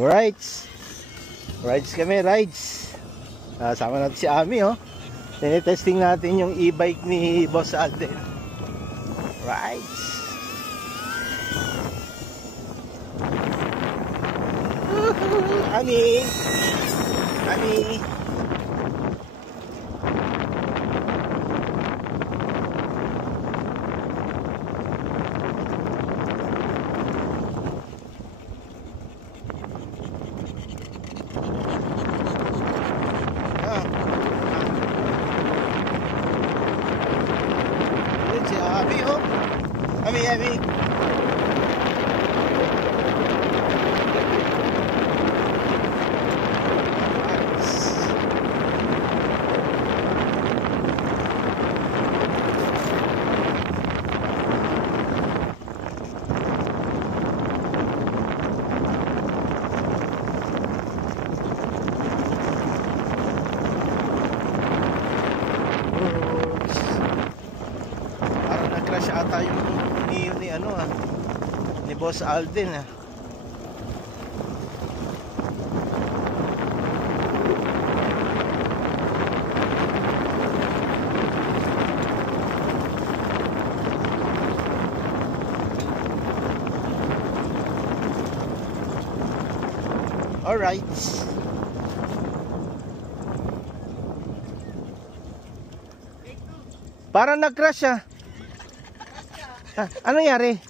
Rides. Rides kami, rides. Sama natin si Ami, oh. Tinitesting natin yung e-bike ni Boss Alden. Rides. Ami. Ami. Ami. Parang nag-crash ata yung ni Boss Alden, ah. Alright. Parang nag-crash, ah. Ano nangyari?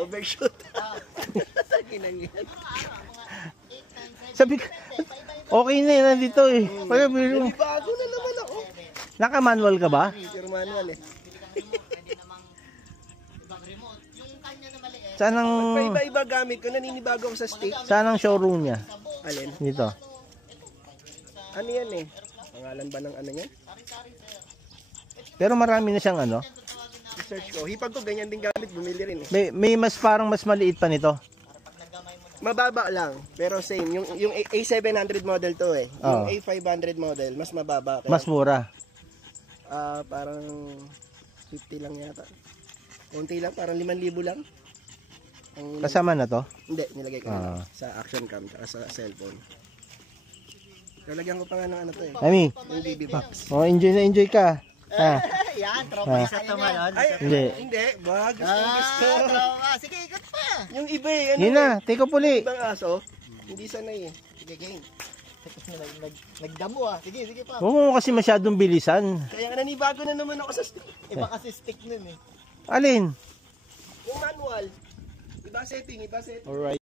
Overshoot. Sabi ko, okay na yun, nandito eh. Bago na naman ako. Naka-manual ka ba? Pure manual eh. Saan ang... Iba-iba gamit ko, naninibago ako sa stick. Saan ang showroom niya? Alin? Dito. Ano yan eh? Pangalan ba ng ano yan? Pero marami na siyang ano? Search ko. Hipag ko, ganyan din gamit, bumili rin eh. May parang mas maliit pa nito. Mababa lang, pero same. Yung A700 model to eh. Yung A500 model, mas mababa. Mas mura. Parang 50 lang yata. Konti lang, parang 5,000 lang. Kasama na to? Hindi, nilagay ko na sa action cam at sa cellphone. Lalagyan ko pa nga ng ano to eh. Ami, yung BB box. enjoy na enjoy ka. Yan, tropa sa tumalon. Hindi, wag. Gusto. Tropa. Sige, ikot pa. Yung iba eh. Yun na, take ko puli. Ibang aso, hindi sanay eh. Sige, game. Tapos nagdamo ah. Sige pa. Huwag mo kasi masyadong bilisan. Kaya nga nanibago na naman ako sa stick. Iba kasi stick nun eh. Alin? Yung manual. Iba setting. Alright.